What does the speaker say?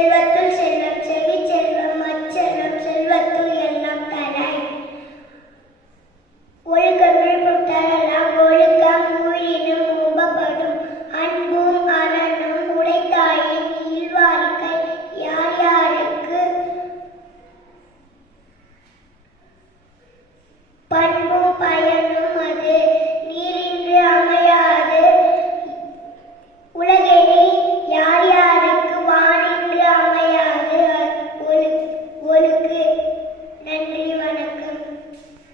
ചെൽവത്തും ചെല്ലം ചെവി ചെൽവം മച്ചെല്ലാം ചെൽവത്തും എല്ലാം തരായി ഒഴുക